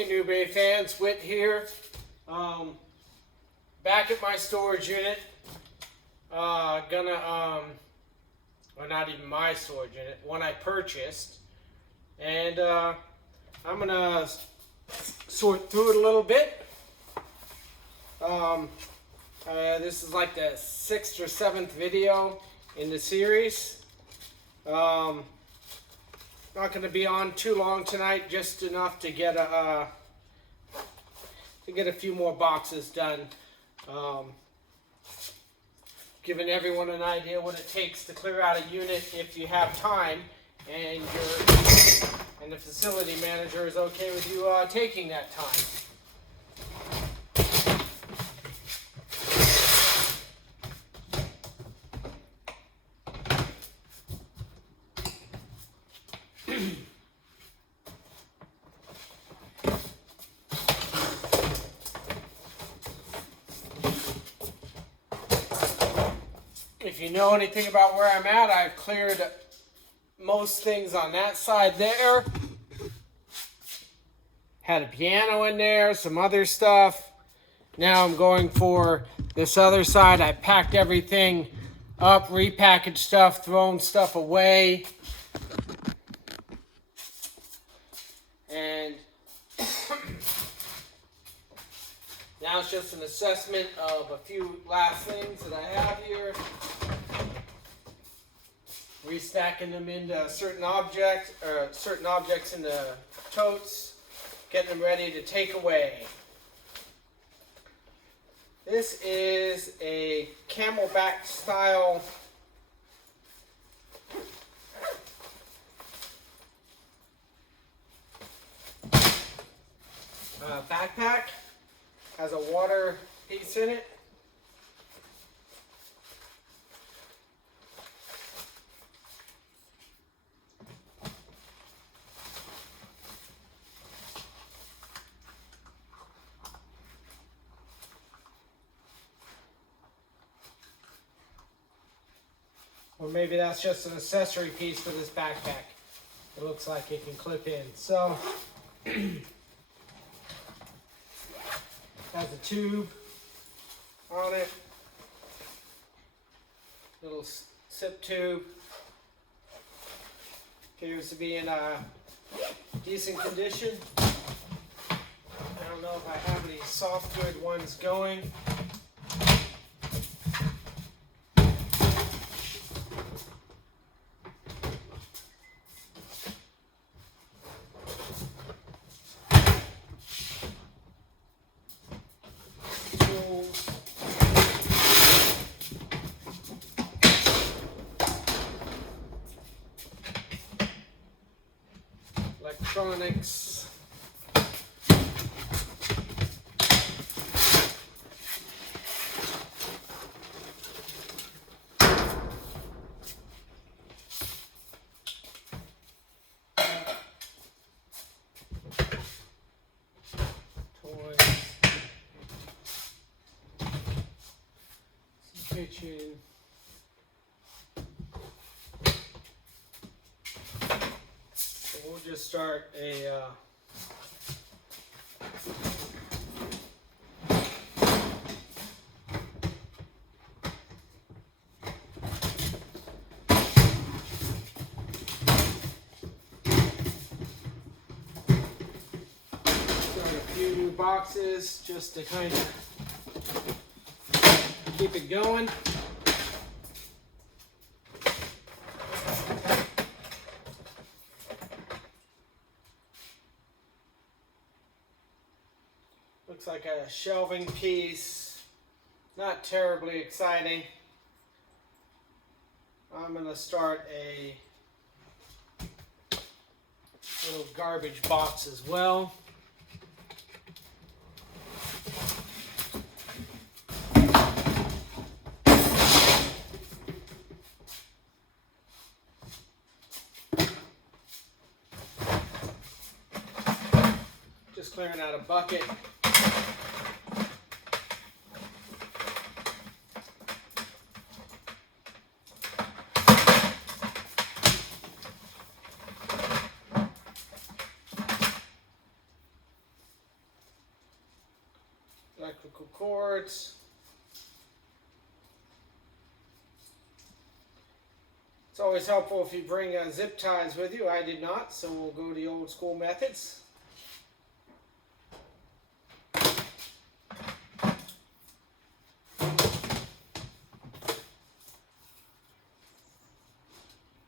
Hey Gnubay fans, Whit here. Back at my storage unit. Or not even my storage unit, one I purchased. And I'm gonna sort through it a little bit. This is like the 6th or 7th video in the series. Not going to be on too long tonight, just enough to get a few more boxes done. Giving everyone an idea what it takes to clear out a unit if you have time, and the facility manager is okay with you taking that time. If you know anything about where I'm at, I've cleared most things on that side there. Had a piano in there, some other stuff. Now I'm going for this other side. I packed everything up, repackaged stuff, thrown stuff away. And now it's just an assessment of a few last things that I have here. Restacking them into certain objects into totes, getting them ready to take away. This is a camelback style backpack. Has a water piece in it. Or maybe that's just an accessory piece for this backpack. It looks like it can clip in. So, has a tube on it. Little sip tube. Appears to be in a decent condition. I don't know if I have any softwood ones going. Electronics. Toys. Kitchen. We'll just start a few new boxes just to kind of keep it going. Looks like a shelving piece. Not terribly exciting. I'm going to start a little garbage box as well. Just clearing out a bucket. electrical cords. It's always helpful if you bring zip ties with you. I did not, so we'll go the old school methods.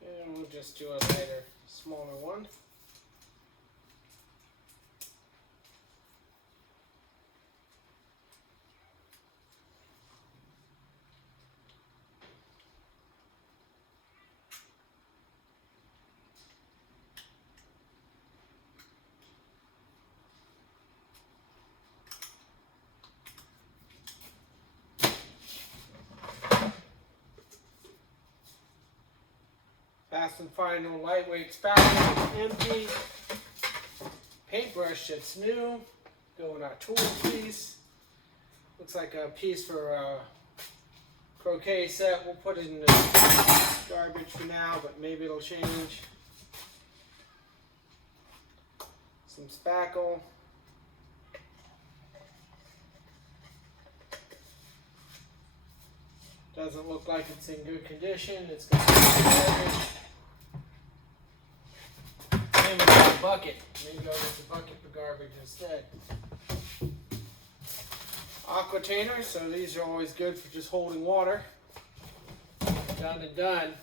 And we'll just do a lighter, smaller one. Fast and final lightweight spackle, empty. Paintbrush that's new. Go in our tools piece. Looks like a piece for a croquet set. We'll put it in the garbage for now, but maybe it'll change. Some spackle. Doesn't look like it's in good condition. It's going to be garbage. And we got a bucket. Maybe I'll use a bucket for garbage instead. Aquatainers, so these are always good for just holding water. Done and done.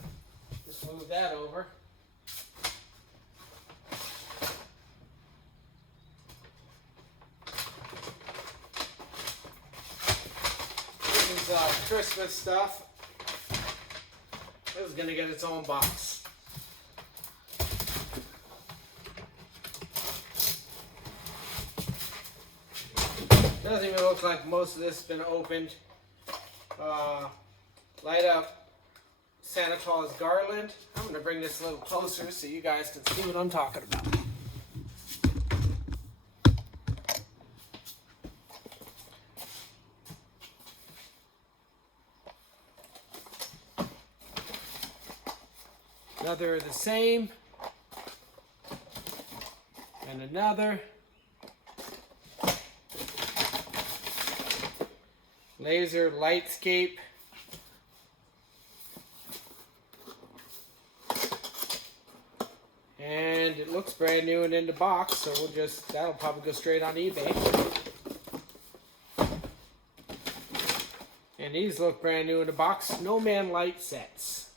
Just move that over. This is Christmas stuff. This is going to get its own box. Doesn't even look like most of this has been opened. Light up Santa Claus garland. I'm going to bring this a little closer so you guys can see what I'm talking about. Another the same. And another. Laser Lightscape. And it looks brand new and in the box, so that'll probably go straight on eBay. And these look brand new in the box. Snowman light sets.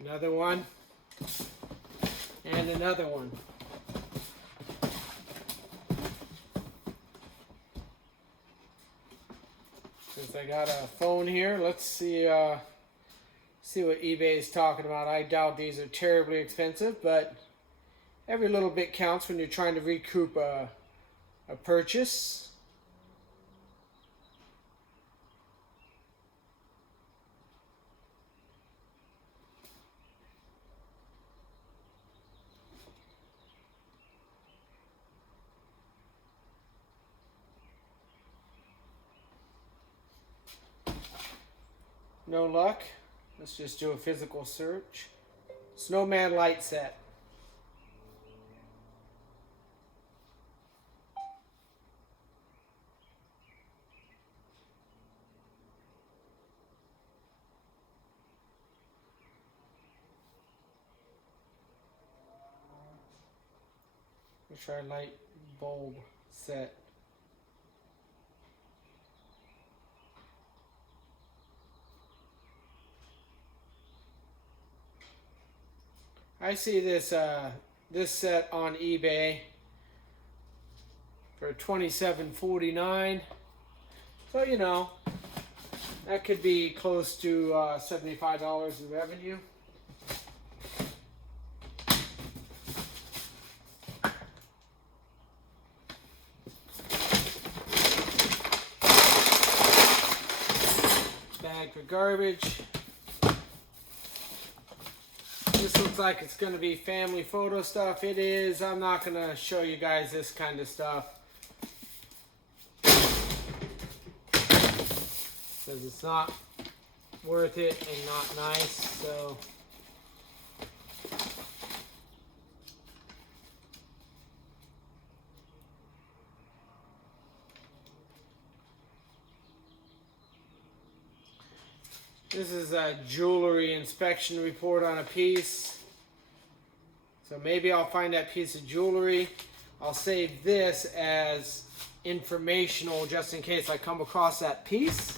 Another one. And another one. Since I got a phone here, let's see what eBay is talking about. I doubt these are terribly expensive, but every little bit counts when you're trying to recoup a purchase. No luck. Let's just do a physical search. Snowman light set. Let's try light bulb set. I see this set on eBay for $27.49. So you know that could be close to $75 in revenue. Bag for garbage. This looks like it's going to be family photo stuff. It is. I'm not going to show you guys this kind of stuff because it's not worth it and not nice. So This is a jewelry inspection report on a piece. So maybe I'll find that piece of jewelry. I'll save this as informational just in case I come across that piece.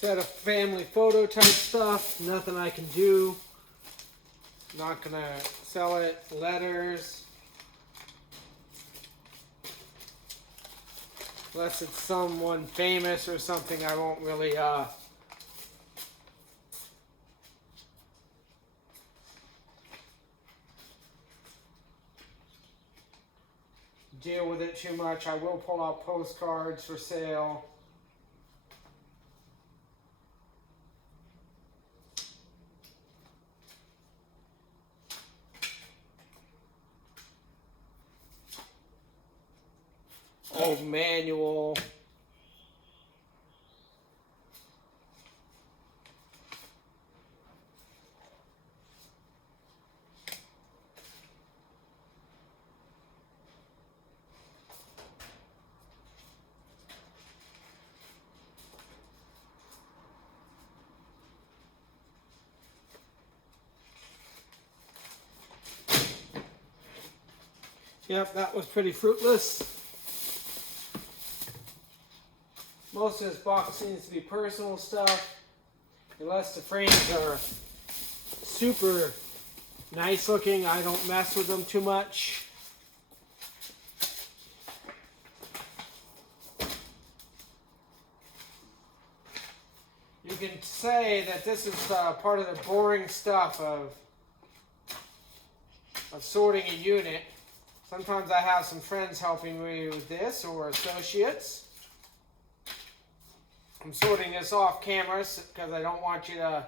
Set of family photo type stuff, nothing I can do. Not gonna sell it. Letters. Unless it's someone famous or something, I won't really deal with it too much. I will pull out postcards for sale. Old manual. Yep, that was pretty fruitless. Most of this box seems to be personal stuff, unless the frames are super nice looking. I don't mess with them too much. You can say that this is part of the boring stuff of sorting a unit. Sometimes I have some friends helping me with this, or associates. I'm sorting this off camera because I don't want you to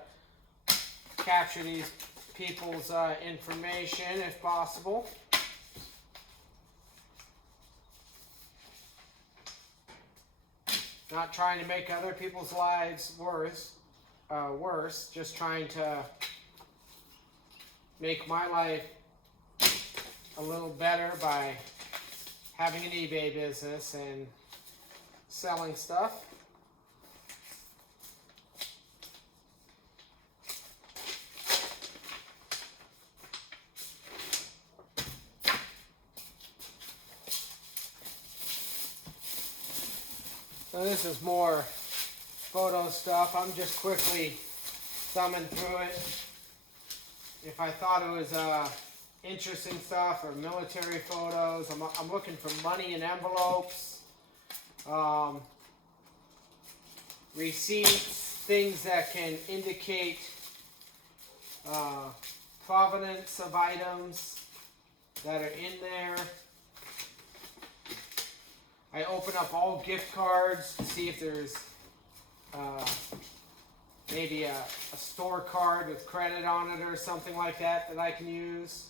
capture these people's information if possible. Not trying to make other people's lives worse, just trying to make my life a little better by having an eBay business and selling stuff. So this is more photo stuff. I'm just quickly thumbing through it. If I thought it was interesting stuff or military photos, I'm looking for money in envelopes, receipts, things that can indicate provenance of items that are in there. I open up all gift cards to see if there's maybe a store card with credit on it or something like that that I can use.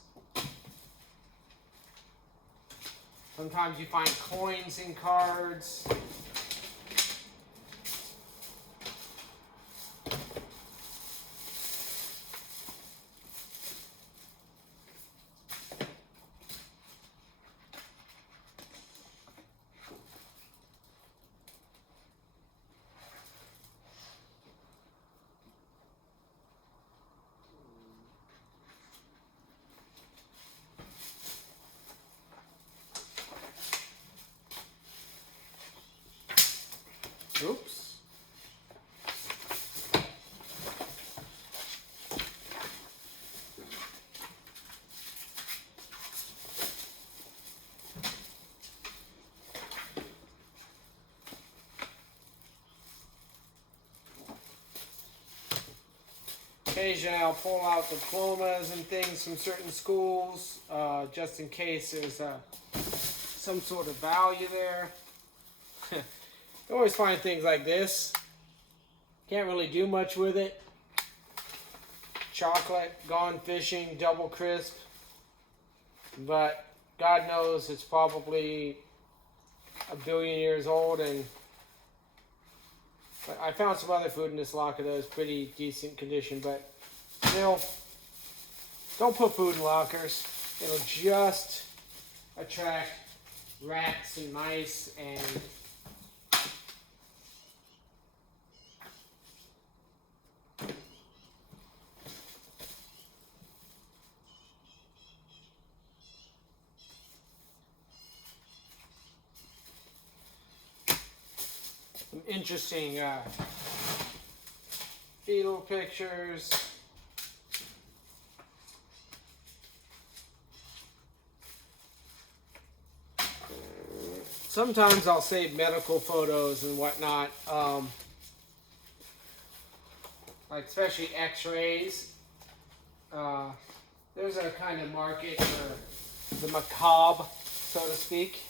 Sometimes you find coins in cards. Oops. Occasionally I'll pull out diplomas and things from certain schools, just in case there's some sort of value there. You always find things like this. Can't really do much with it. Chocolate, gone fishing, double crisp. But God knows it's probably 1 billion years old and But I found some other food in this locker that was pretty decent condition, but still, don't put food in lockers. It'll just attract rats and mice and some interesting fetal pictures. Sometimes I'll save medical photos and whatnot, like especially x-rays. There's a kind of market for the macabre, so to speak.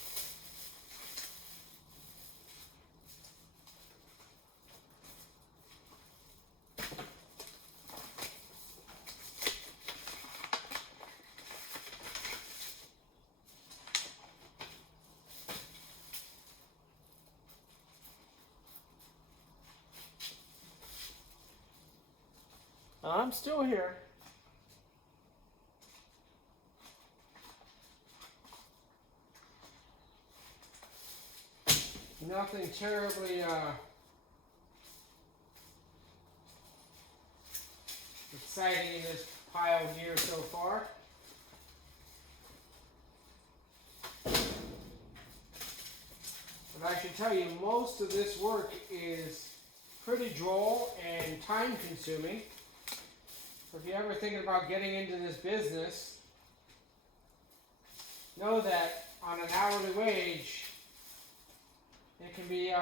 I'm still here. Nothing terribly exciting in this pile here so far. But I should tell you, most of this work is pretty droll and time consuming. So if you're ever thinking about getting into this business, know that on an hourly wage, it can be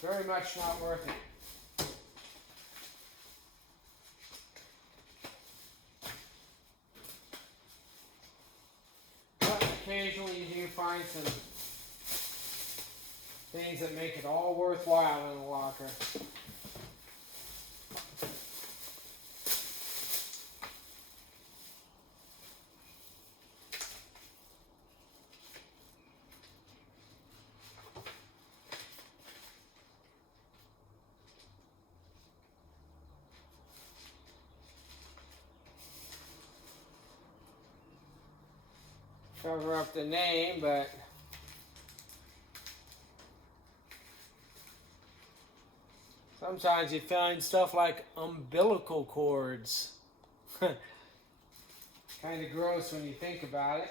very much not worth it. But occasionally you do find some things that make it all worthwhile in a locker. Cover up the name, but sometimes you find stuff like umbilical cords. Kind of gross when you think about it.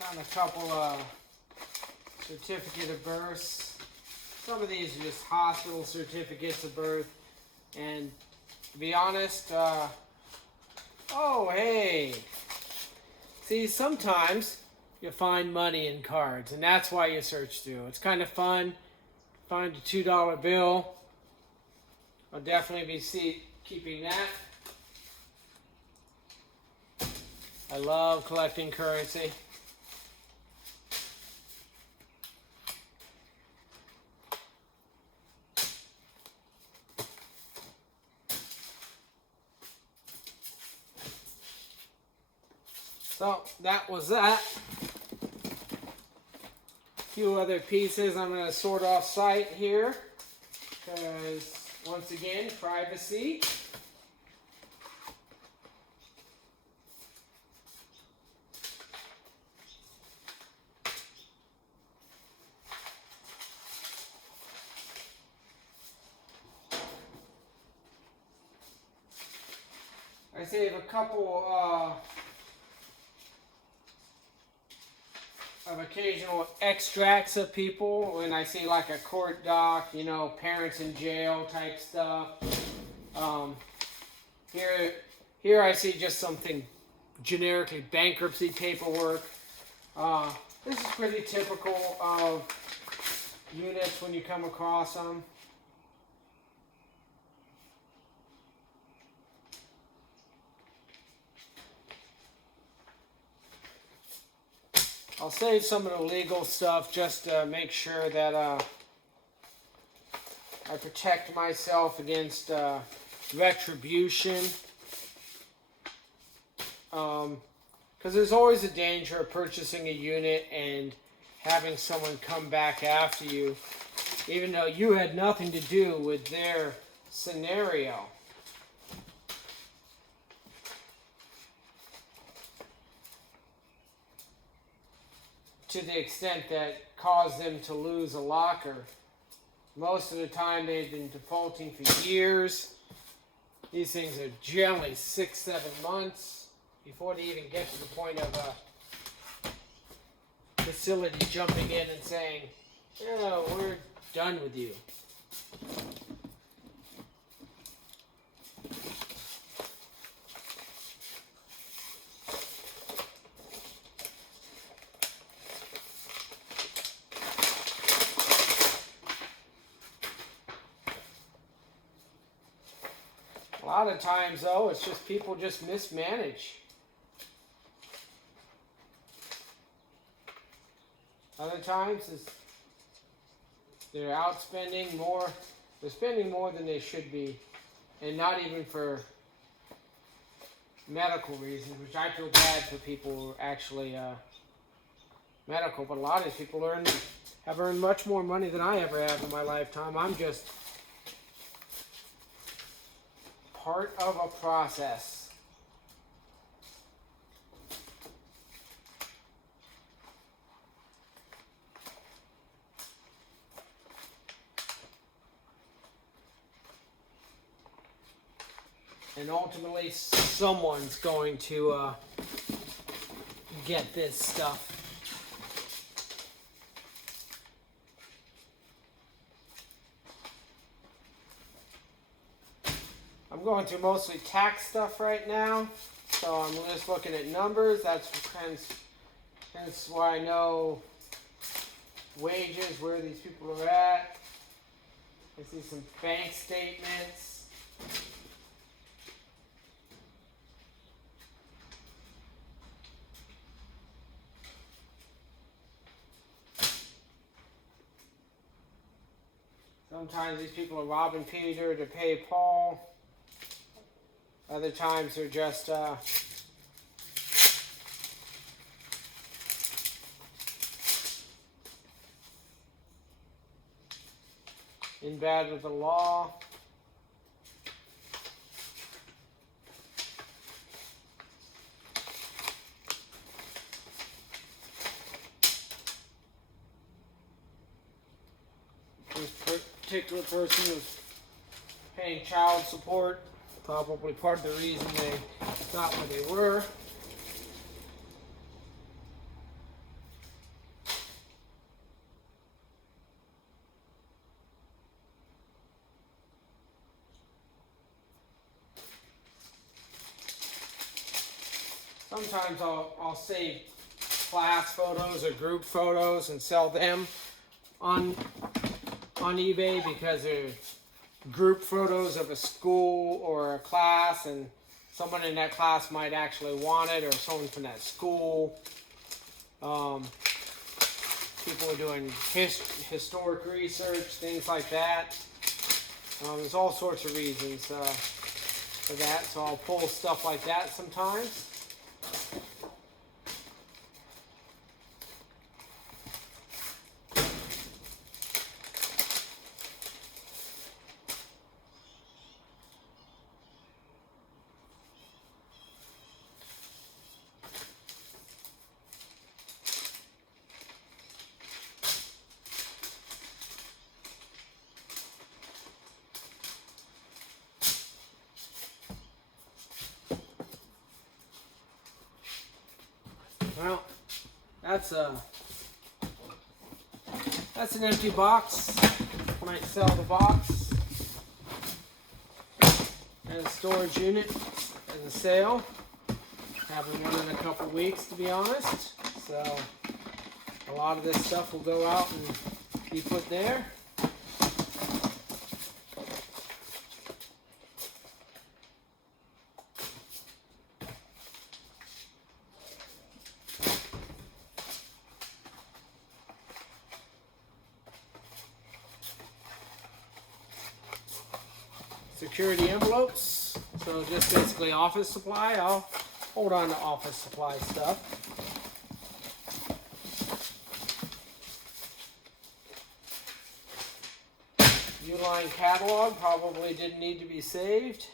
Found a couple of certificate of births. Some of these are just hospital certificates of birth. And to be honest, oh hey, see, sometimes you find money in cards, and that's why you search through. It's kind of fun. Find a $2 bill. I'll definitely be keeping that. I love collecting currency. So that was that. A few other pieces I'm going to sort off site here because once again, privacy. save a couple of occasional extracts of people when I see like a court doc, you know, parents in jail type stuff. Here I see just something generically bankruptcy paperwork. This is pretty typical of units when you come across them. I'll save some of the legal stuff just to make sure that I protect myself against retribution. Because there's always a danger of purchasing a unit and having someone come back after you, even though you had nothing to do with their scenario. To the extent that caused them to lose a locker. Most of the time they've been defaulting for years. These things are generally 6-7 months before they even get to the point of a facility jumping in and saying, "Yeah, we're done with you." A lot of times, though, it's just people just mismanage. Other times, they're outspending more. They're spending more than they should be, and not even for medical reasons, which I feel bad for people who are actually medical. But a lot of these people have earned much more money than I ever have in my lifetime. I'm just part of a process. And ultimately, someone's going to get this stuff. I'm going through mostly tax stuff right now, so I'm just looking at numbers. That's hence why I know wages, where these people are at. I see some bank statements. Sometimes these people are robbing Peter to pay Paul. Other times they're just in bad with the law. This particular person was paying child support. Probably part of the reason they got where they were. Sometimes I'll save class photos or group photos and sell them on eBay because they're group photos of a school or a class, and someone in that class might actually want it, or someone from that school. People are doing historic research, things like that. There's all sorts of reasons for that, so I'll pull stuff like that sometimes. That's an empty box. Might sell the box as a storage unit as a sale. Having one in a couple weeks, to be honest. So a lot of this stuff will go out and be put there. Security envelopes, so just basically office supply. I'll hold on to office supply stuff. Uline catalog probably didn't need to be saved.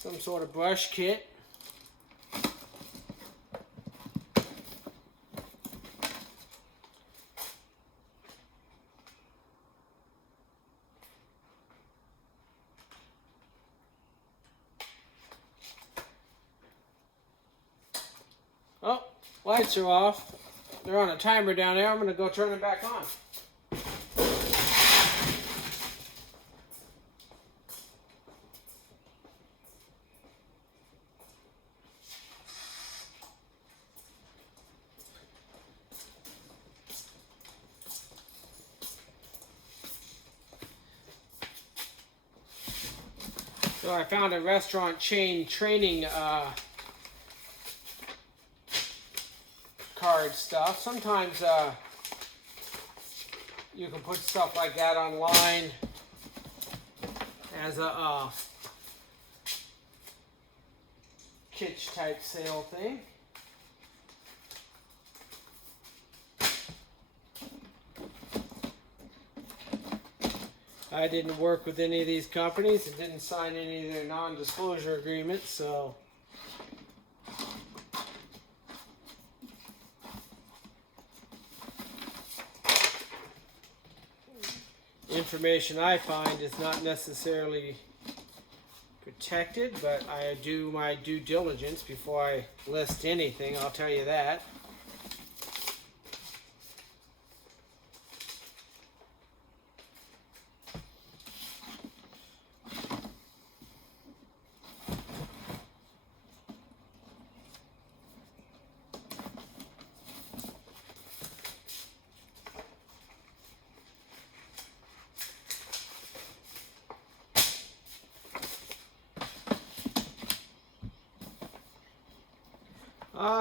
Some sort of brush kit. Oh, lights are off. They're on a timer down there. I'm going to go turn it back on. So I found a restaurant chain training card stuff. Sometimes you can put stuff like that online as a kitsch type sale thing. I didn't work with any of these companies and didn't sign any of their non-disclosure agreements, so information I find is not necessarily protected, but I do my due diligence before I list anything, I'll tell you that.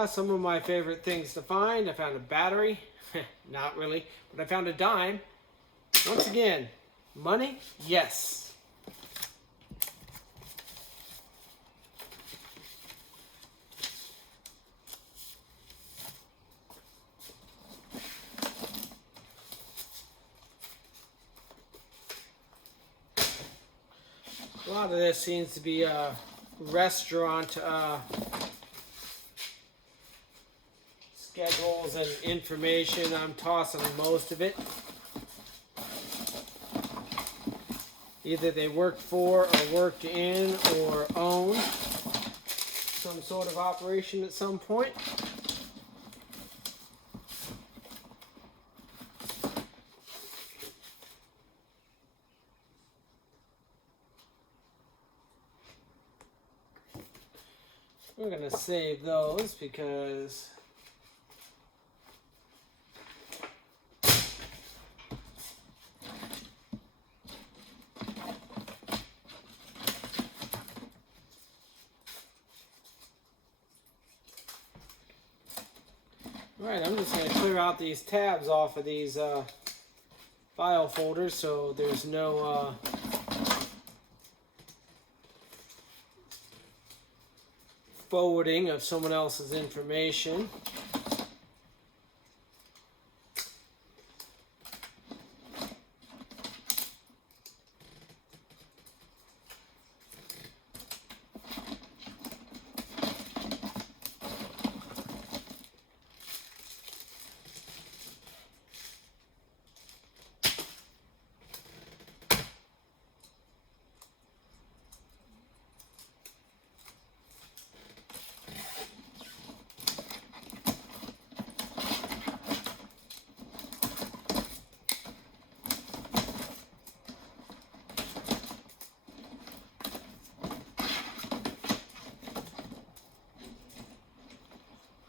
Some of my favorite things to find. I found a battery. Not really. But I found a dime. Once again, money? Yes. A lot of this seems to be restaurant schedules and information. I'm tossing most of it. Either they worked for or worked in or owned some sort of operation at some point. We're going to save those because Alright, I'm just going to clear out these tabs off of these file folders so there's no forwarding of someone else's information.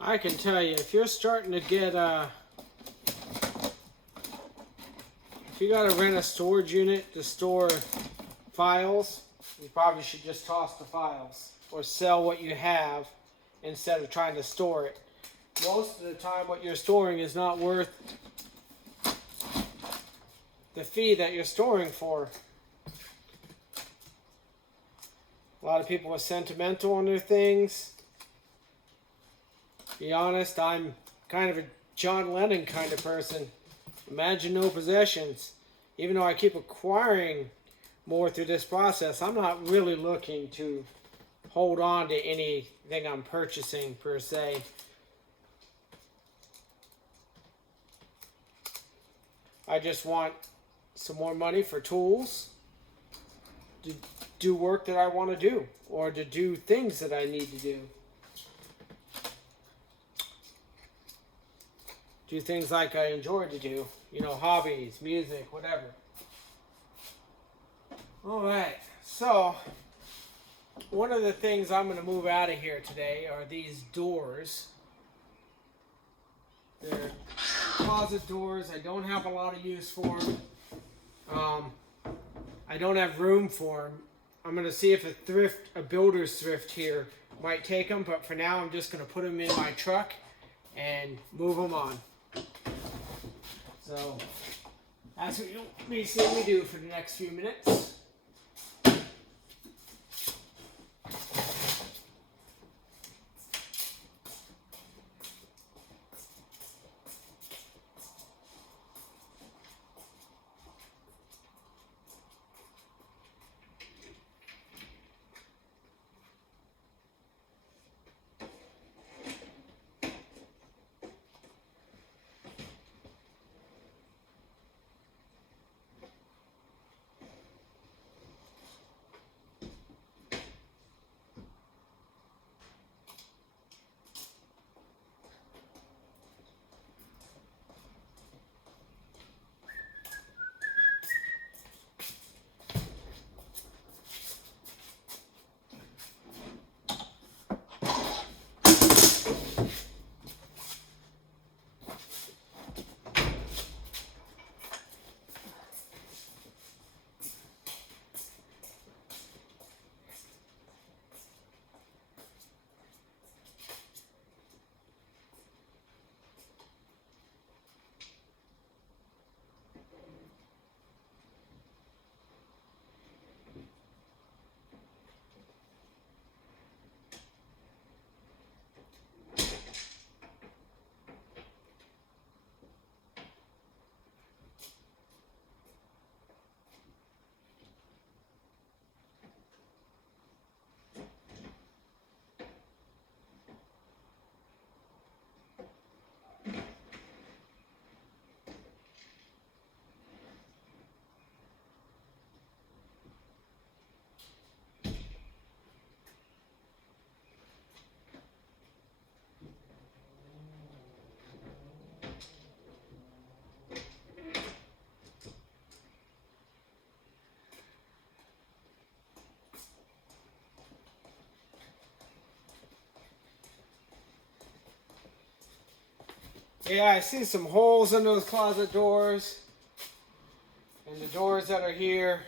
I can tell you, if you're starting to get if you got to rent a storage unit to store files, you probably should just toss the files or sell what you have instead of trying to store it. Most of the time what you're storing is not worth the fee that you're storing for. A lot of people are sentimental on their things. To be honest, I'm kind of a John Lennon kind of person. Imagine no possessions. Even though I keep acquiring more through this process, I'm not really looking to hold on to anything I'm purchasing per se. I just want some more money for tools to do work that I want to do, or to do things that I need to do. Do things like I enjoy to do, you know, hobbies, music, whatever. Alright, so one of the things I'm going to move out of here today are these doors. They're closet doors. I don't have a lot of use for them. I don't have room for them. I'm going to see if a builder's thrift here might take them, but for now I'm just going to put them in my truck and move them on. So that's what you'll be seeing me do for the next few minutes. Yeah, I see some holes in those closet doors. And the doors that are here,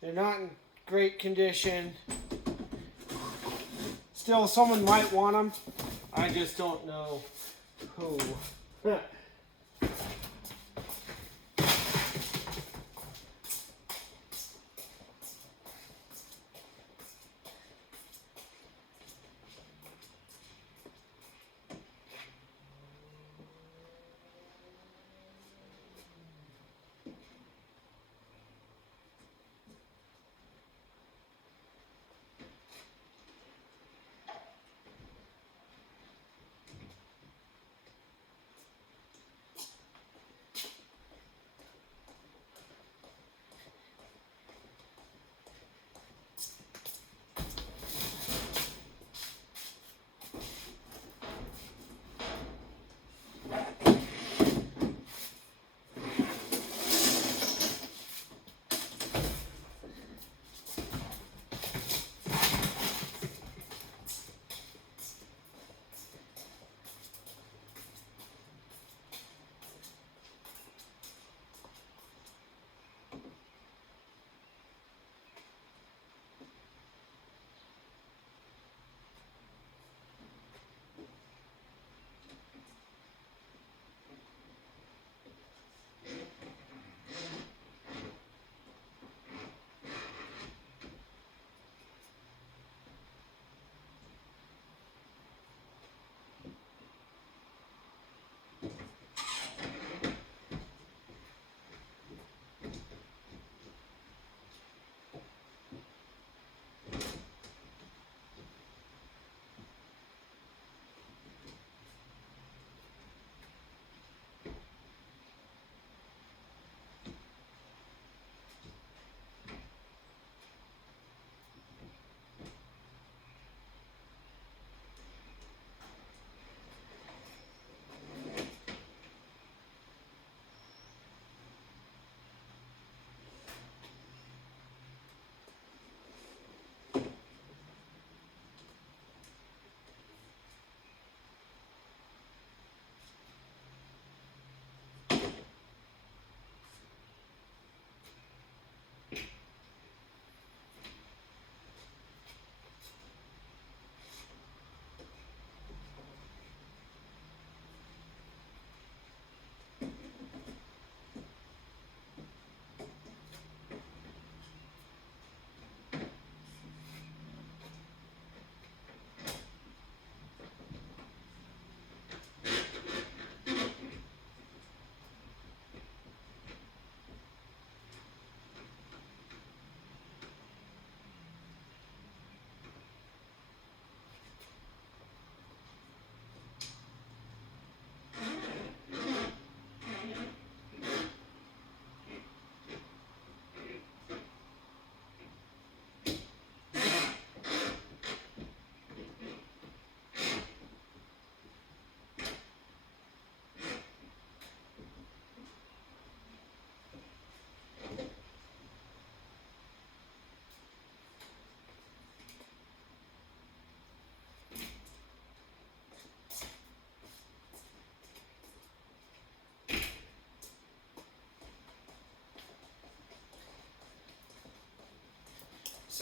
they're not in great condition. Still, someone might want them. I just don't know who.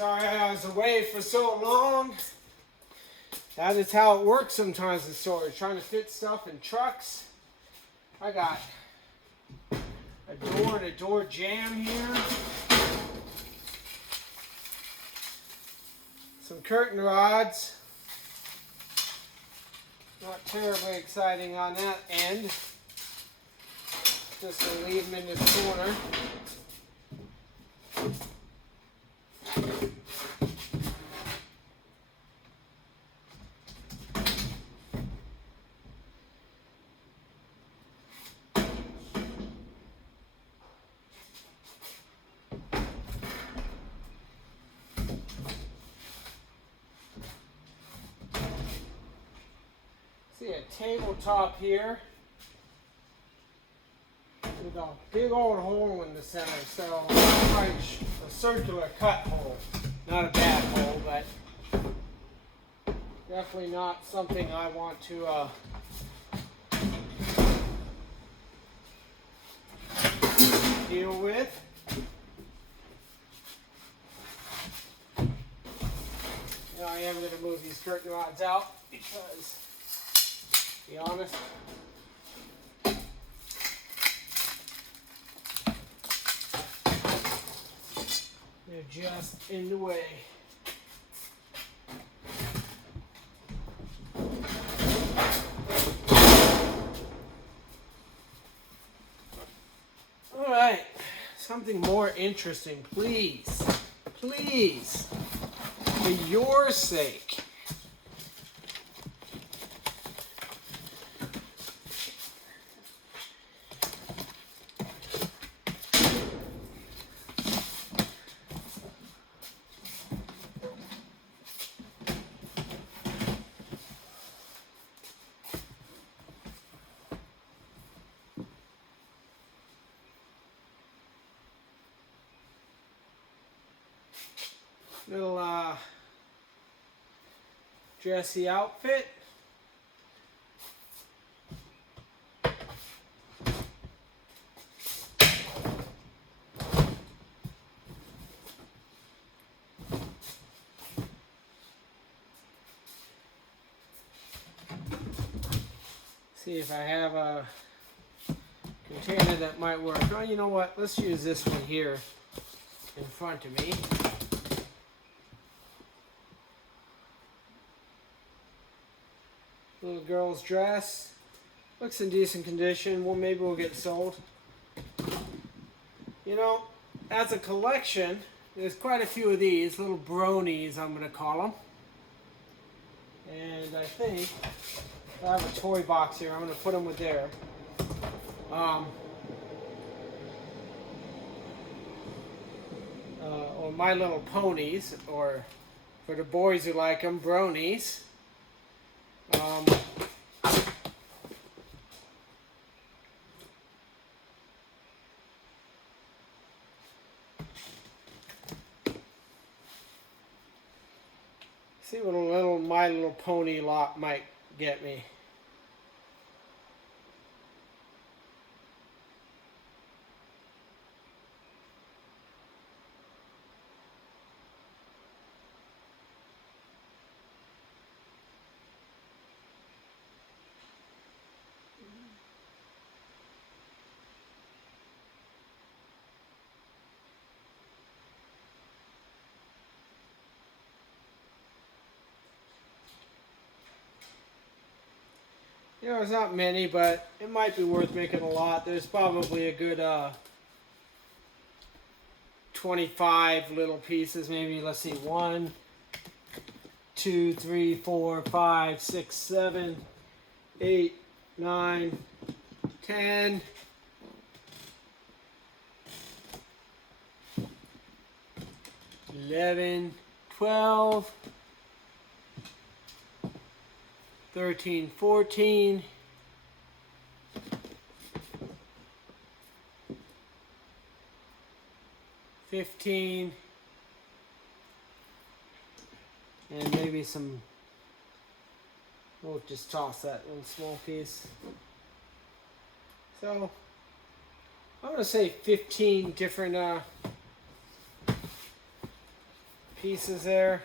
Sorry I was away for so long. That is how it works sometimes in storage. Trying to fit stuff in trucks. I got a door and a door jamb here. Some curtain rods. Not terribly exciting on that end. Just gonna leave them in this corner. See a tabletop here with a big old hole in the center, so a circular cut hole. Not a bad hole, but definitely not something I want to deal with. Now I am going to move these curtain rods out because, to be honest, they're just in the way. All right, something more interesting, please. Please, for your sake. Little dressy outfit. See if I have a container that might work. Oh, you know what? Let's use this one here in front of me. Little girl's dress. Looks in decent condition. Well, maybe we'll get sold. You know, as a collection, there's quite a few of these little bronies, I'm going to call them. And I think I have a toy box here. I'm going to put them with there. Or My Little Ponies, or for the boys who like them, bronies. See what a little My Little Pony lot might get me. You know, there's not many, but it might be worth making a lot. There's probably a good 25 little pieces, maybe. Let's see, 1, 2, 3, 4, 5, 6, 7, 8, 9, 10, 11, 12, 13, 14, 15, and maybe some, we'll just toss that one small piece. So I'm going to say 15 different pieces there.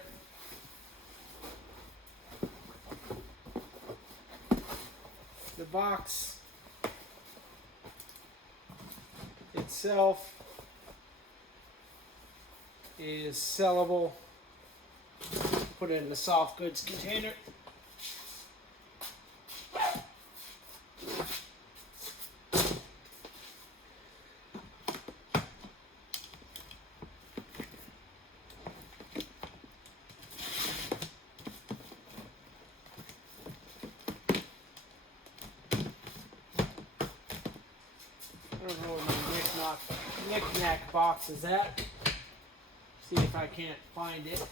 The box itself is sellable. Put it in the soft goods container. I don't know where my knick-knack box is at. See if I can't find it.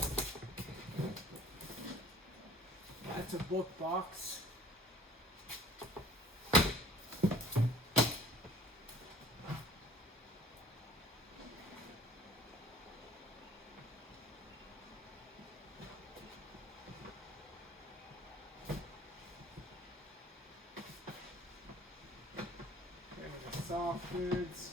That's a book box. There's the soft goods.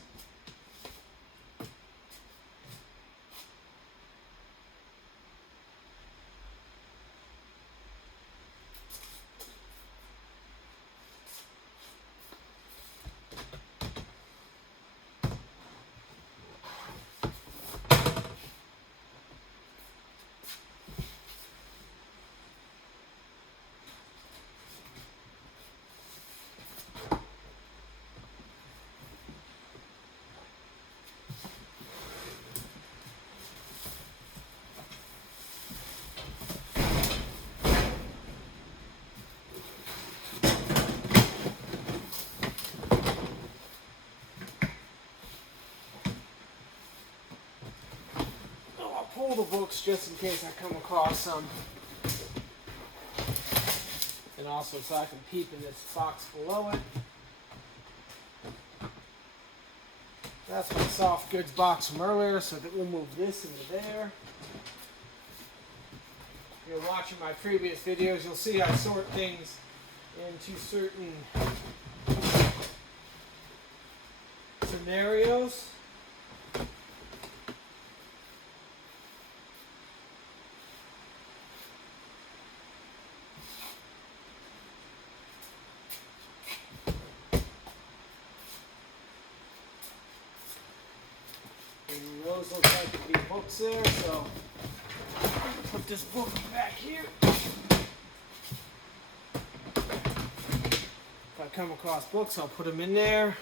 Pull the books just in case I come across some, and also so I can peep in this box below it. That's my soft goods box from earlier, so that we'll move this into there. If you're watching my previous videos, you'll see I sort things into certain scenarios. Those look like to be books there, so put this book back here. If I come across books, I'll put them in there.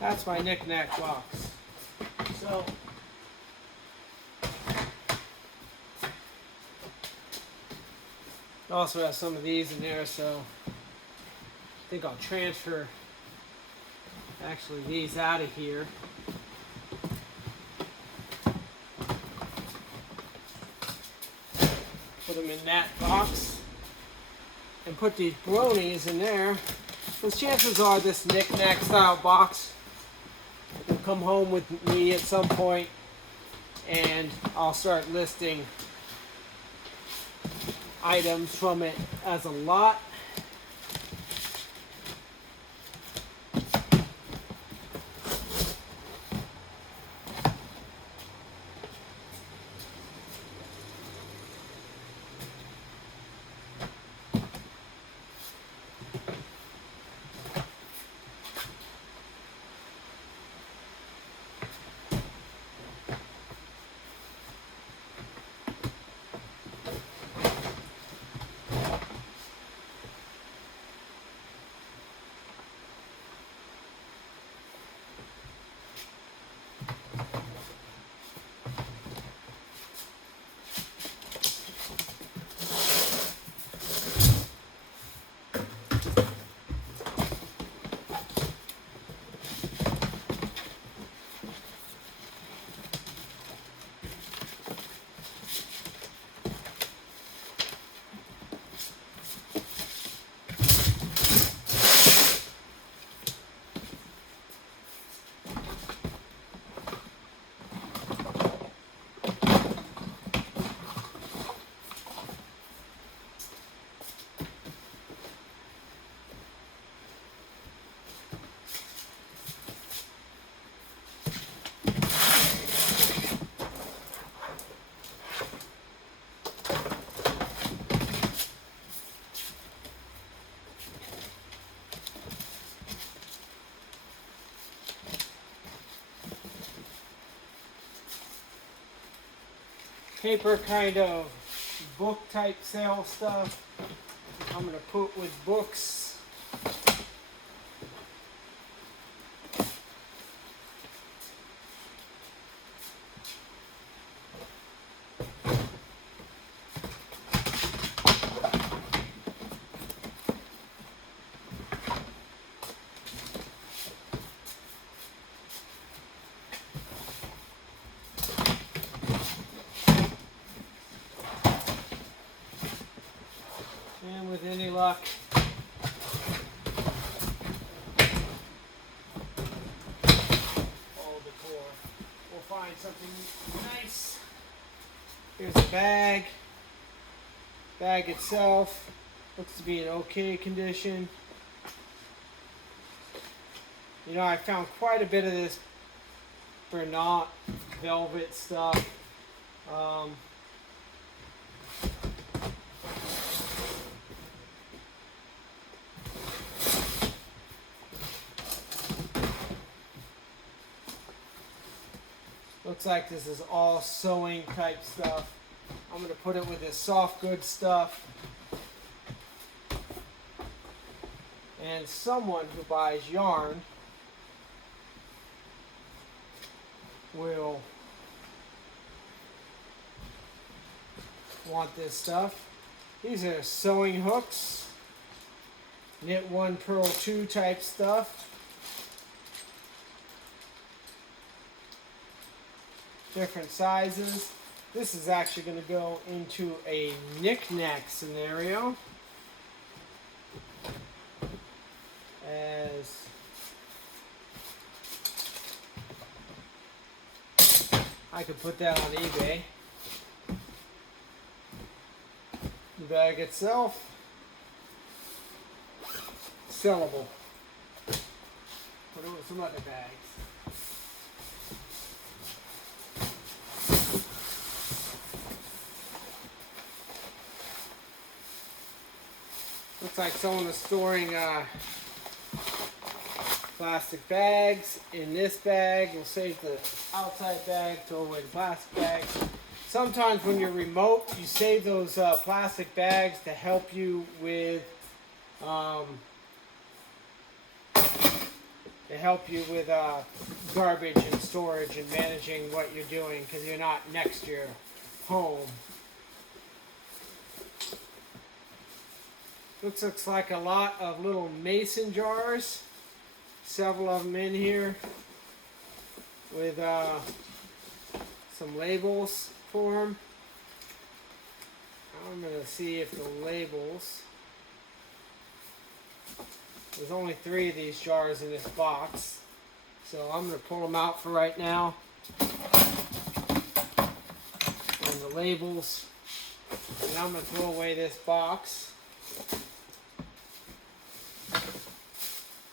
That's my knick-knack box. So it also has some of these in there, so I think I'll transfer actually these out of here. Put them in that box and put these bronies in there, because chances are this knick-knack style box will come home with me at some point, and I'll start listing items from it as a lot. paper kind of book type sale stuff. I'm going to put with books. And with any luck, all decor, we'll find something nice. Here's the bag. Bag itself looks to be in okay condition. You know, I found quite a bit of this Bernat velvet stuff. Looks like this is all sewing type stuff. I'm going to put it with this soft goods stuff. And someone who buys yarn will want this stuff. These are sewing hooks. Knit 1, purl 2 type stuff. Different sizes. This is actually going to go into a knick-knack scenario, as I could put that on eBay. The bag itself, sellable. Put it with some other bags. Looks like someone is storing plastic bags in this bag. We'll save the outside bag, throw away the plastic bags. Sometimes when you're remote, you save those plastic bags to help you with garbage and storage and managing what you're doing, because you're not next to your home. Looks like a lot of little mason jars. Several of them in here with some labels for them. I'm going to see if the labels... There's only 3 of these jars in this box, so I'm going to pull them out for right now. And the labels. And I'm going to throw away this box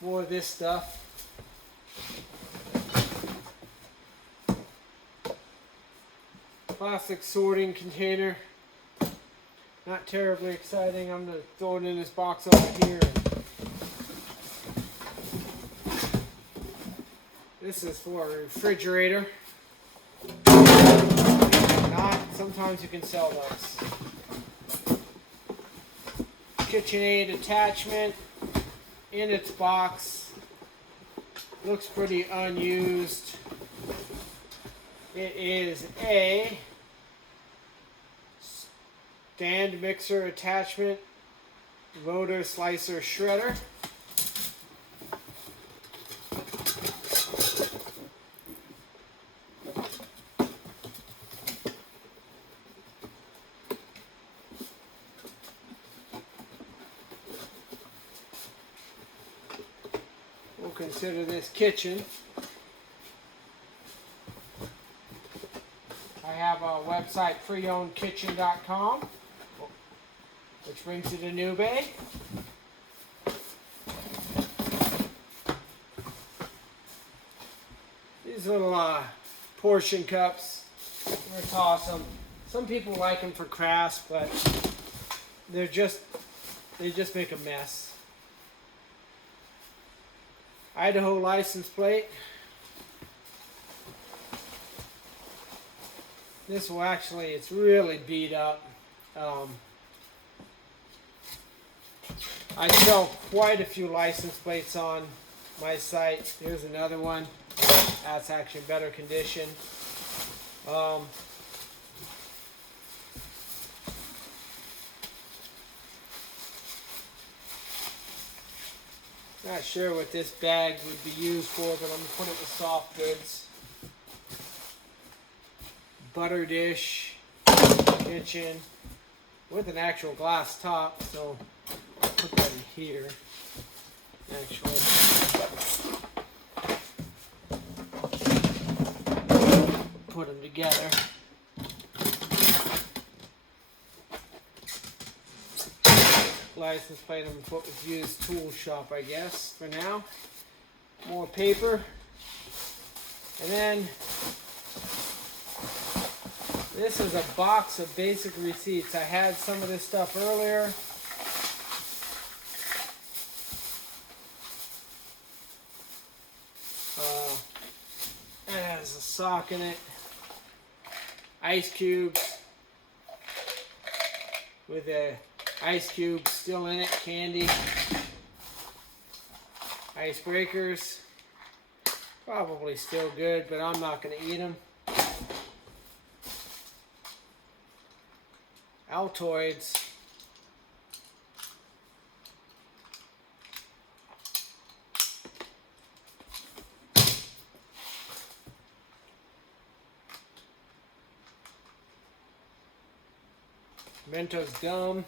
for this stuff. Plastic sorting container. Not terribly exciting. I'm going to throw it in this box over here. This is for a refrigerator. If not, sometimes you can sell those. KitchenAid attachment in its box. Looks pretty unused. It is a stand mixer attachment, rotor slicer shredder. We'll consider this kitchen. I have a website, preownedkitchen.com, which brings you to Gnubay. These little portion cups, I'm going to toss them. Some people like them for crafts, but they just make a mess. Idaho license plate. This will actually, it's really beat up. I sell quite a few license plates on my site. Here's another one. That's actually in better condition. Not sure what this bag would be used for, but I'm going to put it with soft goods. Butter dish, kitchen, with an actual glass top, so I'll put that in here. Actually, put them together. License plate I'm going to put with used tool shop, I guess, for now. More paper. And then this is a box of basic receipts. I had some of this stuff earlier. It has a sock in it. Ice cubes with a ice cube still in it, candy, icebreakers, probably still good, but I'm not going to eat them. Altoids, Mentos gum.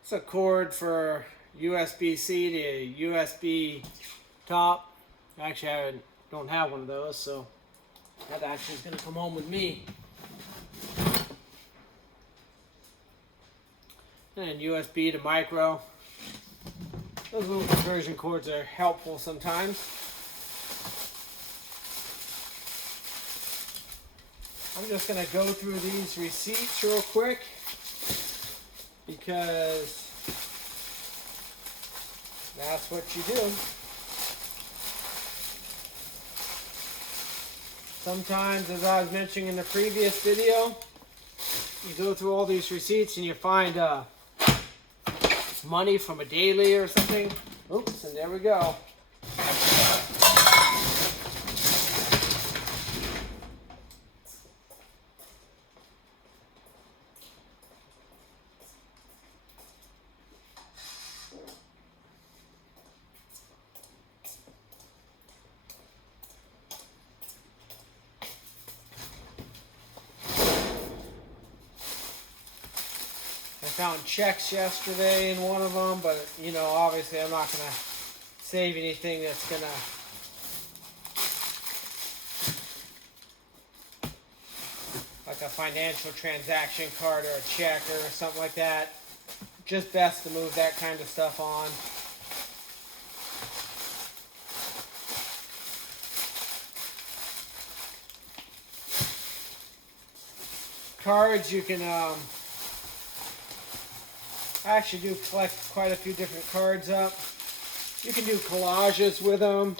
It's a cord for USB-C to USB top. Actually, I don't have one of those, so that actually is going to come home with me. And USB to micro. Those little conversion cords are helpful sometimes. I'm just going to go through these receipts real quick because that's what you do. Sometimes, as I was mentioning in the previous video, you go through all these receipts and you find money from a daily or something. Oops, and there we go. I found checks yesterday in one of them, but you know, obviously I'm not going to save anything that's going to like a financial transaction card or a check or something like that. Just best to move that kind of stuff on. Cards, you can I actually do collect quite a few different cards up. You can do collages with them,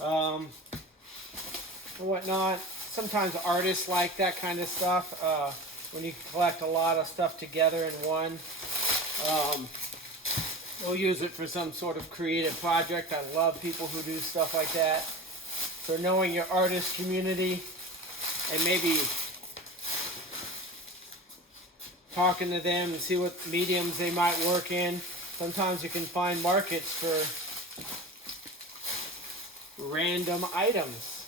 and whatnot. Sometimes artists like that kind of stuff, when you collect a lot of stuff together in one. They'll use it for some sort of creative project. I love people who do stuff like that. So knowing your artist community and maybe talking to them and see what mediums they might work in. Sometimes you can find markets for random items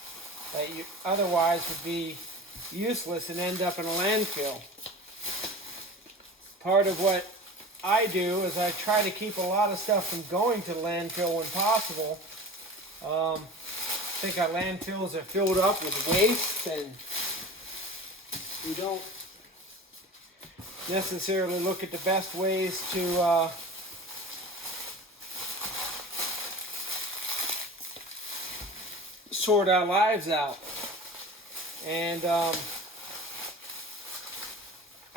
that you otherwise would be useless and end up in a landfill. Part of what I do is I try to keep a lot of stuff from going to the landfill when possible. I think our landfills are filled up with waste, and we don't necessarily look at the best ways to sort our lives out. And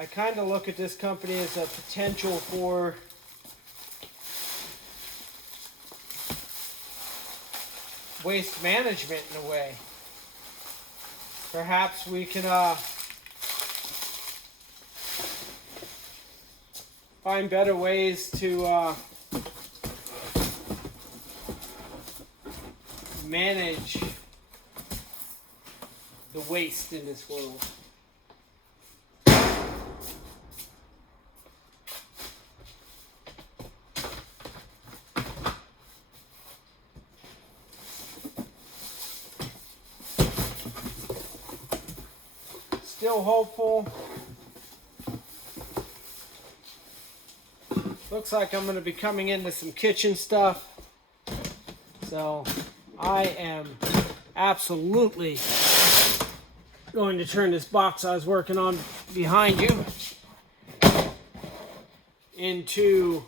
I kind of look at this company as a potential for waste management in a way. Perhaps we can find better ways to manage the waste in this world. Still hopeful. Looks like I'm going to be coming into some kitchen stuff. So I am absolutely going to turn this box I was working on behind you into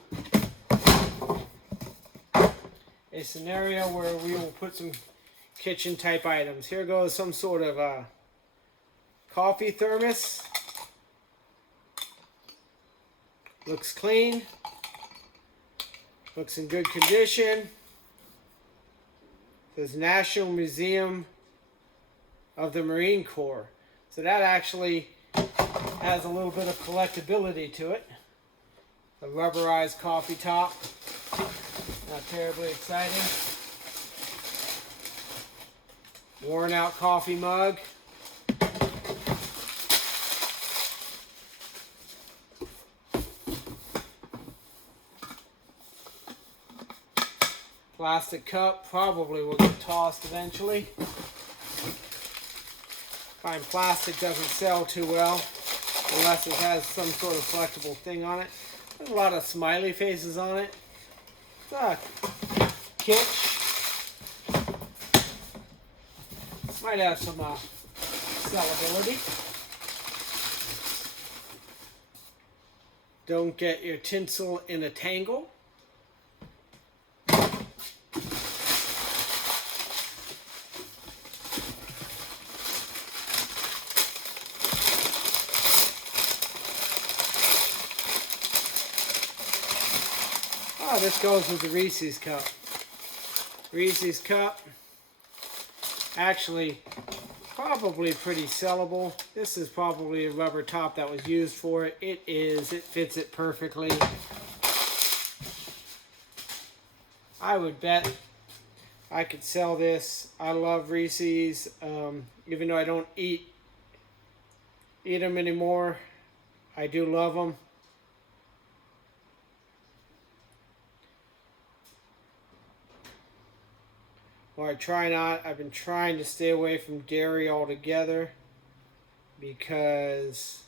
a scenario where we will put some kitchen type items. Here goes some sort of coffee thermos. Looks clean. Looks in good condition. Says National Museum of the Marine Corps. So that actually has a little bit of collectability to it. A rubberized coffee top. Not terribly exciting. Worn out coffee mug. Plastic cup, probably will get tossed eventually. Find plastic doesn't sell too well unless it has some sort of collectible thing on it. There's a lot of smiley faces on it. It's a kitsch. Might have some sellability. Don't get your tinsel in a tangle. Oh, this goes with the Reese's cup. Reese's cup, actually probably pretty sellable. This is probably a rubber top that was used for it. It is, it fits it perfectly. I would bet I could sell this. I love Reese's, even though I don't eat them anymore. I do love them. Or I try not. I've been trying to stay away from dairy altogether because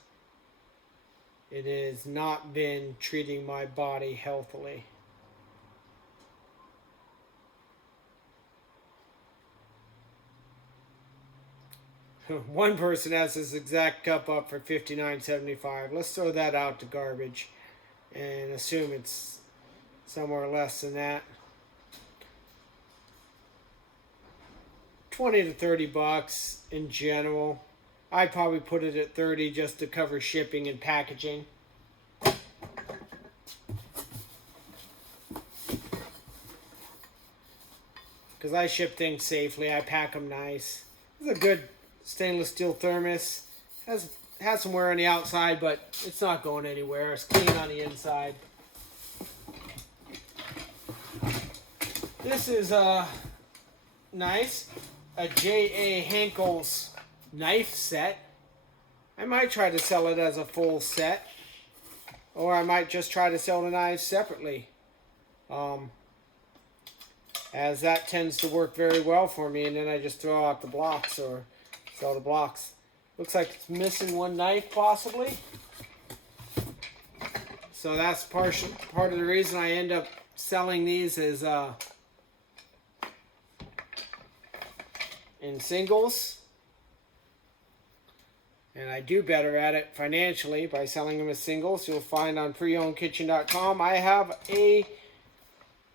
it has not been treating my body healthily. One person has this exact cup up for $59.75. Let's throw that out to garbage and assume it's somewhere less than that. 20 to 30 bucks in general. I'd probably put it at 30 just to cover shipping and packaging. Because I ship things safely. I pack them nice. It's a good stainless steel thermos. Has some wear on the outside, but it's not going anywhere. It's clean on the inside. This is nice. A J.A. Henkel's knife set. I might try to sell it as a full set. Or I might just try to sell the knives separately. As that tends to work very well for me. And then I just throw out the blocks or sell the blocks. Looks like it's missing one knife possibly. So that's part of the reason I end up selling these is in singles, and I do better at it financially by selling them as singles. You'll find on preowndkitchen.com I have a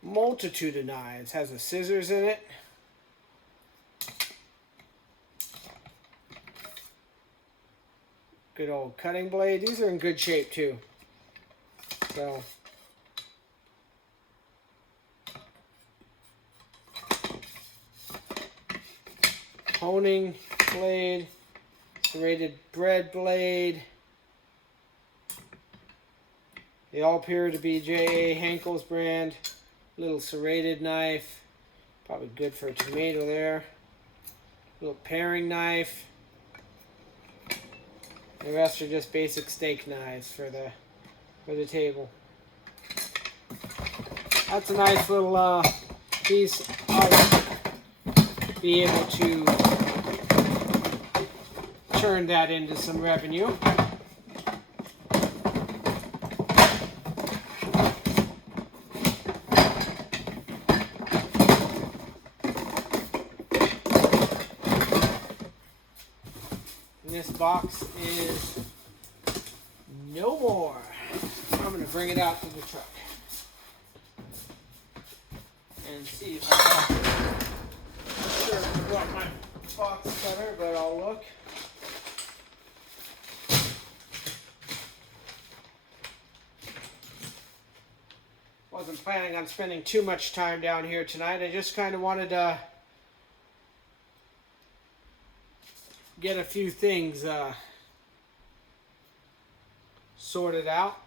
multitude of knives. It has a scissors in it, Good old cutting blade. These are in good shape too. So honing blade, serrated bread blade. They all appear to be J.A. Henkel's brand. Little serrated knife, probably good for a tomato there. Little paring knife. The rest are just basic steak knives for the table. That's a nice little piece. I'll be able to turn that into some revenue. And this box is no more. I'm going to bring it out to the truck and see if I can. I'm sure I brought my box cutter, but I'll look. Wasn't planning on spending too much time down here tonight. I just kind of wanted to get a few things sorted out.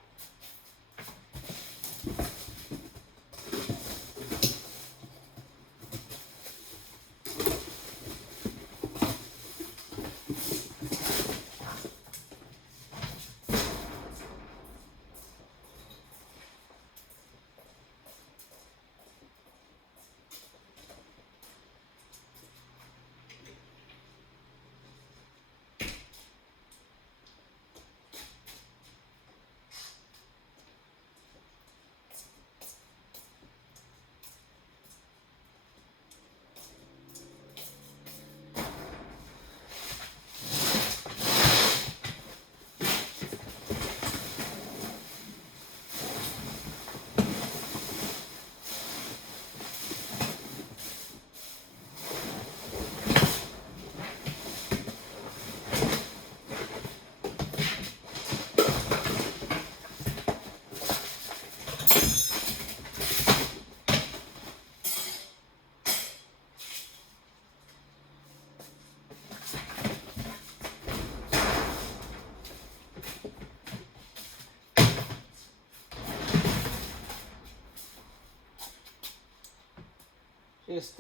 Just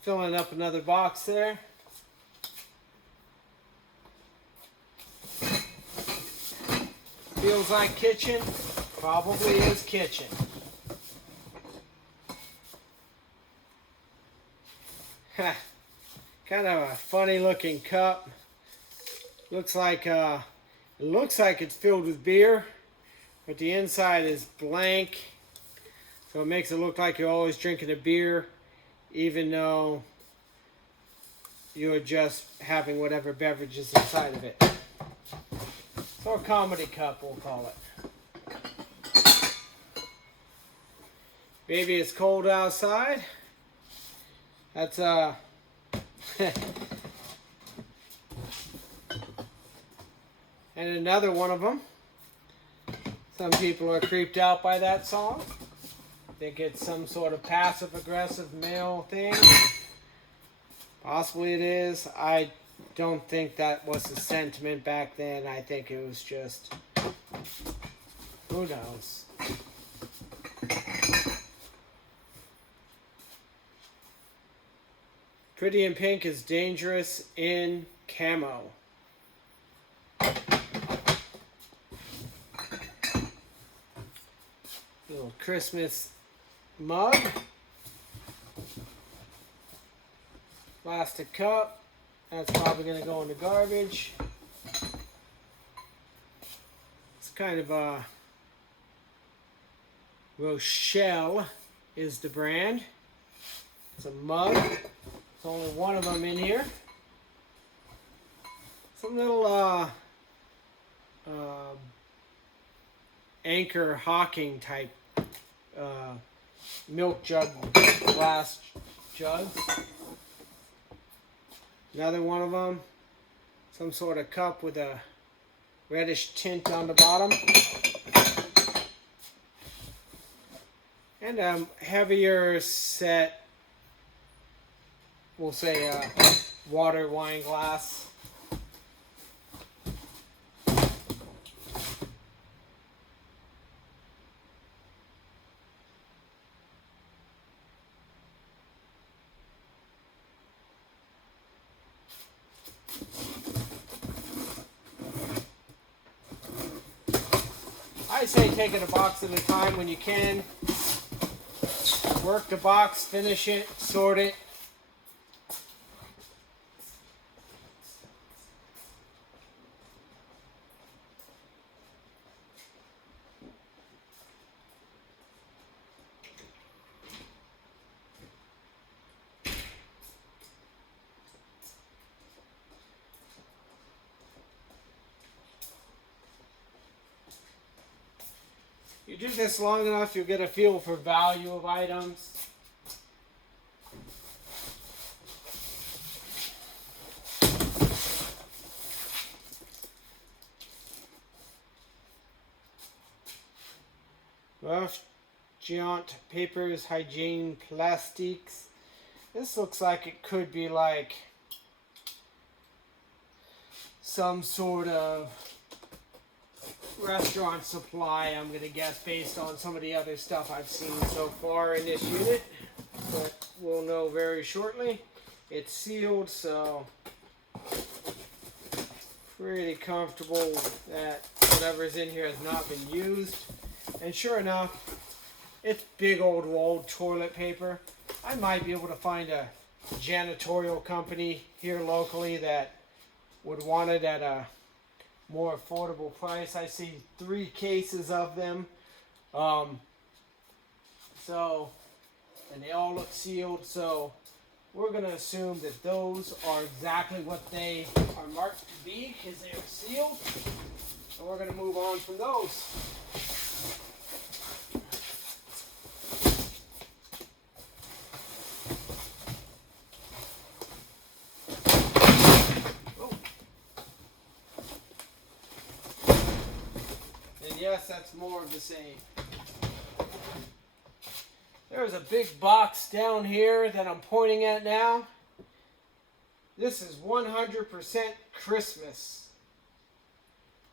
filling up another box there. Feels like kitchen. Probably is kitchen. Kind of a funny looking cup. Looks like it's filled with beer, but the inside is blank. So it makes it look like you're always drinking a beer, even though you're just having whatever beverage is inside of it. So a comedy cup, we'll call it. Baby, it's cold outside. That's and another one of them. Some people are creeped out by that song. Think it's some sort of passive-aggressive male thing. Possibly it is. I don't think that was the sentiment back then. I think it was just, who knows. Pretty in Pink is dangerous in camo. Little Christmas mug, plastic cup, that's probably going to go in the garbage. It's kind of a Rochelle is the brand. It's a mug. There's only one of them in here. Some little Anchor Hawking type milk jug, glass jugs. Another one of them, some sort of cup with a reddish tint on the bottom. And a heavier set, we'll say water wine glass. I say take it a box at a time when you can. Work the box, finish it, sort it. You do this long enough, you'll get a feel for value of items. Rough Giant papers, hygiene plastics. This looks like it could be like some sort of restaurant supply, I'm going to guess, based on some of the other stuff I've seen so far in this unit. But we'll know very shortly. It's sealed, so pretty comfortable that whatever's in here has not been used. And sure enough, it's big old toilet paper. I might be able to find a janitorial company here locally that would want it at a more affordable price. I see 3 cases of them. And they all look sealed, so we're going to assume that those are exactly what they are marked to be because they are sealed. And we're going to move on from those. Yes, that's more of the same. There's a big box down here that I'm pointing at now. This is 100% Christmas.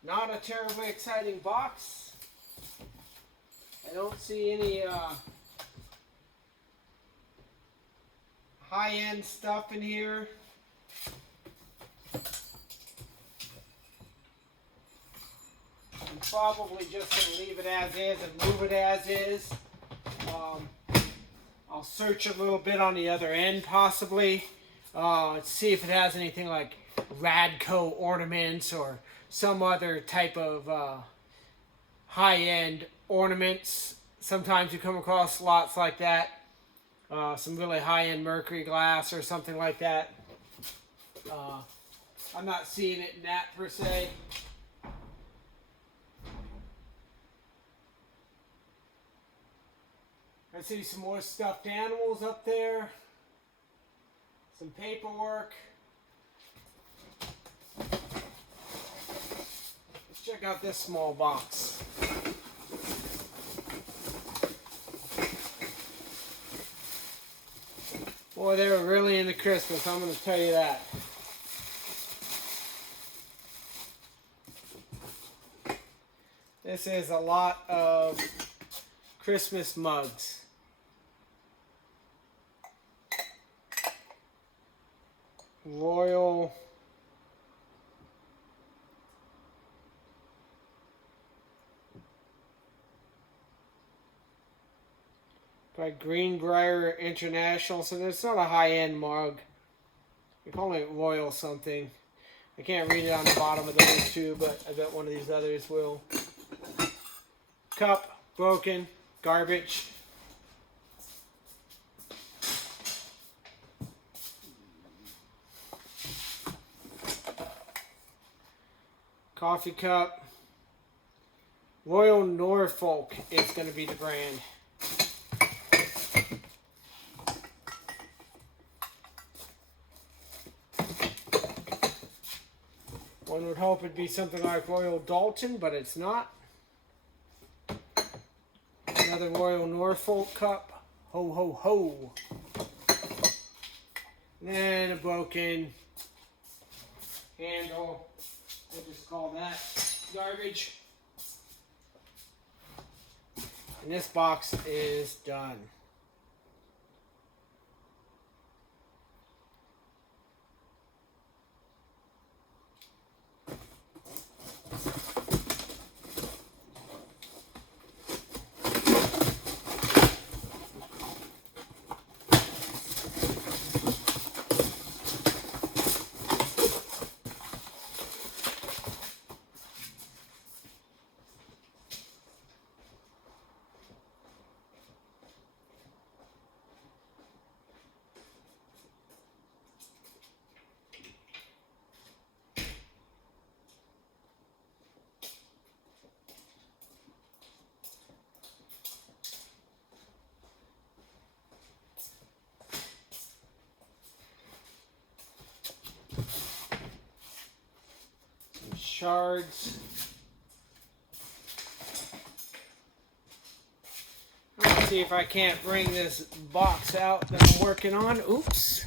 Not a terribly exciting box. I don't see any high-end stuff in here. I'm probably just going to leave it as is and move it as is. I'll search a little bit on the other end possibly. See if it has anything like Radco ornaments or some other type of high-end ornaments. Sometimes you come across lots like that. Some really high-end Mercari glass or something like that. I'm not seeing it in that per se. I see some more stuffed animals up there. Some paperwork. Let's check out this small box. Boy, they were really into Christmas, I'm going to tell you that. This is a lot of Christmas mugs. Royal by Greenbrier International, so it's not a high-end mug. We're calling it Royal something. I can't read it on the bottom of those two, but I bet one of these others will. Cup, broken, garbage. Coffee cup. Royal Norfolk is going to be the brand. One would hope it'd be something like Royal Dalton, but it's not. Another Royal Norfolk cup. Ho, ho, ho. And then a broken handle. We'll just call that garbage. And this box is done. Shards. Let's see if I can't bring this box out that I'm working on. Oops.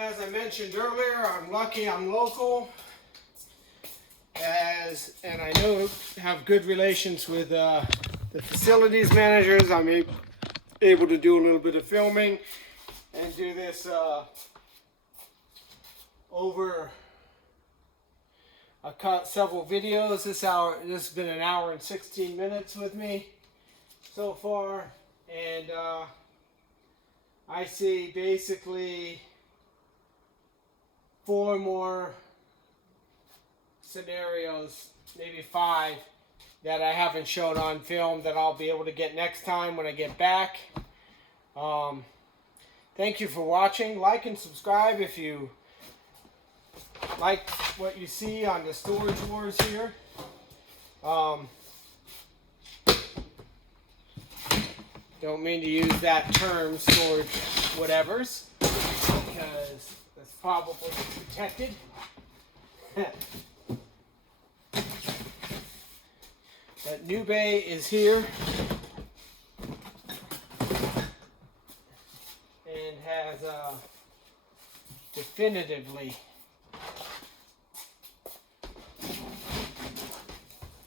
As I mentioned earlier, I'm lucky I'm local, and I know have good relations with the facilities managers. I'm able to do a little bit of filming and do this over. I cut several videos. This has been an hour and 16 minutes with me so far, and I see basically 4 more scenarios, maybe 5, that I haven't shown on film that I'll be able to get next time when I get back. Thank you for watching. Like and subscribe if you like what you see on the Storage Wars here. Don't mean to use that term, storage whatevers, because that's probably protected. But Gnubay is here and has definitively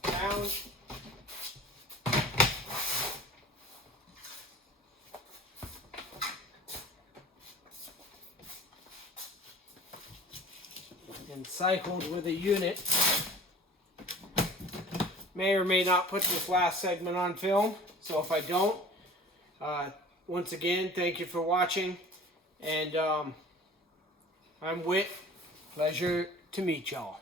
found and cycled with a unit. May or may not put this last segment on film, so if I don't, once again, thank you for watching, and I'm Whit. Pleasure to meet y'all.